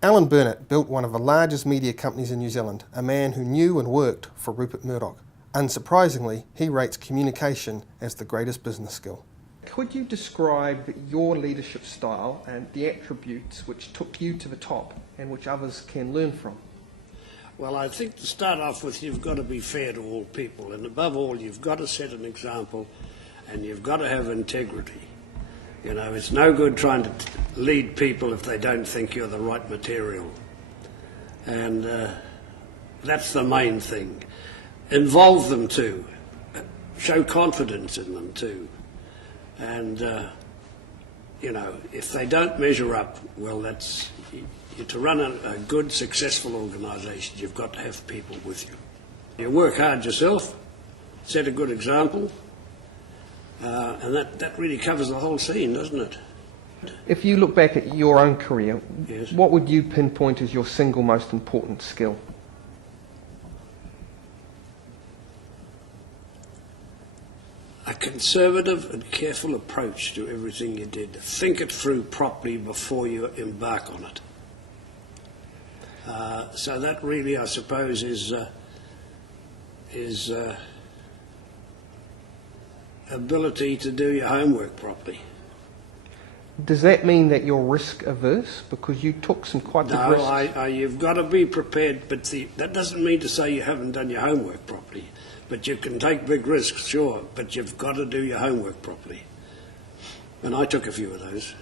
Alan Burnet built one of the largest media companies in New Zealand, a man who knew and worked for Rupert Murdoch. Unsurprisingly, he rates communication as the greatest business skill. Could you describe your leadership style and the attributes which took you to the top and which others can learn from? Well, I think to start off with, you've got to be fair to all people, and above all, you've got to set an example, and you've got to have integrity. You know, it's no good trying to lead people if they don't think you're the right material. And that's the main thing. Involve them too. Show confidence in them too. And, you know, if they don't measure up, well, that's... To run a good, successful organisation, you've got to have people with you. You work hard yourself, set a good example, and that really covers the whole scene, doesn't it? If you look back at your own career, Yes. What would you pinpoint as your single most important skill? A conservative and careful approach to everything you did. Think it through properly before you embark on it. So that really, I suppose, is ability to do your homework properly. Does that mean that you're risk averse? Because you took some quite big risks. No, you've got to be prepared, but that doesn't mean to say you haven't done your homework properly. But you can take big risks, sure, but you've got to do your homework properly. And I took a few of those.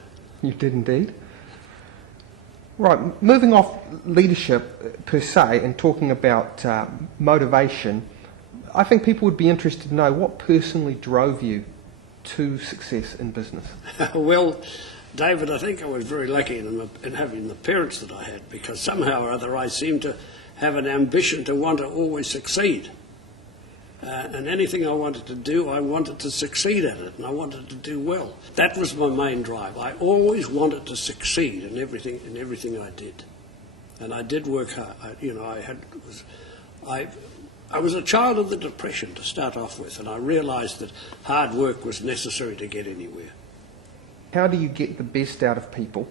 You did indeed. Right, moving off leadership per se and talking about motivation, I think people would be interested to know what personally drove you to success in business. Well, David, I think I was very lucky in having the parents that I had, because somehow or other I seemed to have an ambition to want to always succeed. And anything I wanted to do, I wanted to succeed at it, and I wanted to do well. That was my main drive. I always wanted to succeed in everything I did, and I did work hard. I was a child of the Depression to start off with, and I realised that hard work was necessary to get anywhere. How do you get the best out of people?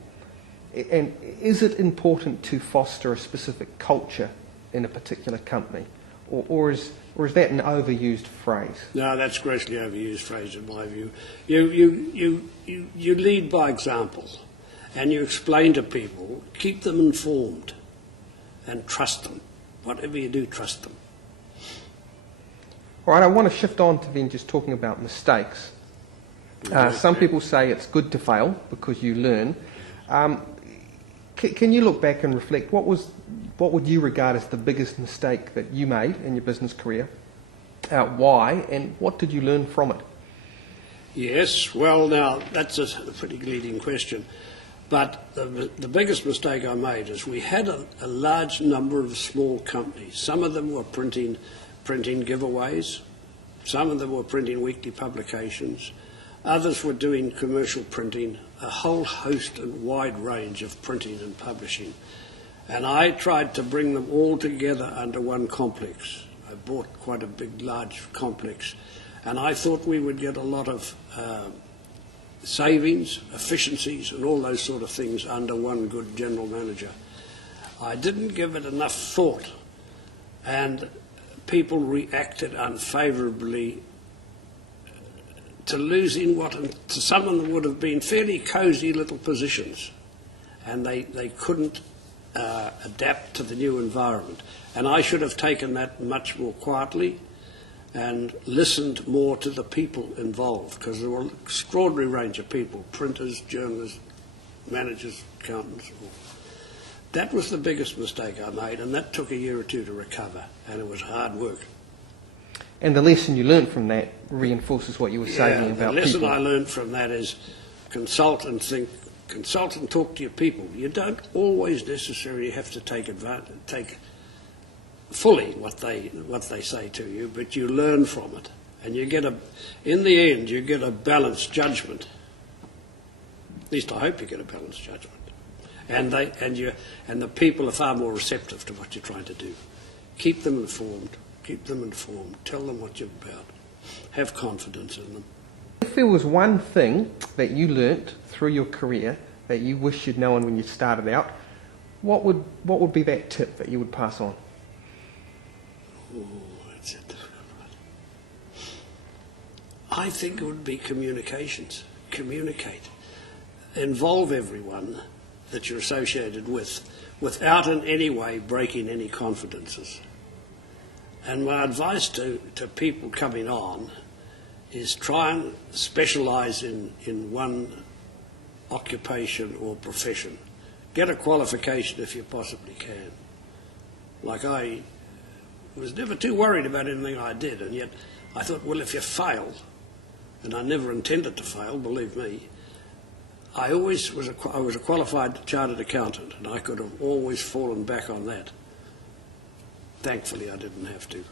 And is it important to foster a specific culture in a particular company, or is that an overused phrase? No, that's grossly overused phrase in my view. You lead by example, and you explain to people, keep them informed, and trust them. Whatever you do, trust them. All right, I want to shift on to then just talking about mistakes. Some people say it's good to fail because you learn. Can you look back and reflect, what would you regard as the biggest mistake that you made in your business career? Why, and what did you learn from it? Yes, well now, that's a pretty leading question. But the biggest mistake I made is we had a large number of small companies. Some of them were printing giveaways, some of them were printing weekly publications, others were doing commercial printing, a whole host and wide range of printing and publishing. And I tried to bring them all together under one complex. I bought quite a big, large complex, and I thought we would get a lot of savings, efficiencies, and all those sort of things under one good general manager. I didn't give it enough thought, and people reacted unfavourably to losing what to some of them would have been fairly cosy little positions, and they couldn't adapt to the new environment. And I should have taken that much more quietly and listened more to the people involved, because there were an extraordinary range of people, printers, journalists, managers, accountants. That was the biggest mistake I made, and that took a year or two to recover, and it was hard work. And the lesson you learned from that reinforces what you were saying about people. The lesson I learned from that is consult and talk to your people. You don't always necessarily have to take fully what they say to you, but you learn from it, and in the end you get a balanced judgment. At least I hope you get a balanced judgment. And the people are far more receptive to what you're trying to do. Keep them informed. Tell them what you're about. Have confidence in them. If there was one thing that you learnt through your career that you wish you'd known when you started out, what would be that tip that you would pass on? Oh, that's it. I think it would be communications. Communicate. Involve everyone that you're associated with without in any way breaking any confidences. And my advice to people coming on is try and specialise in one occupation or profession. Get a qualification if you possibly can. Like, I was never too worried about anything I did, and yet I thought, well, if you fail, and I never intended to fail, believe me, I was a qualified chartered accountant, and I could have always fallen back on that. Thankfully, I didn't have to.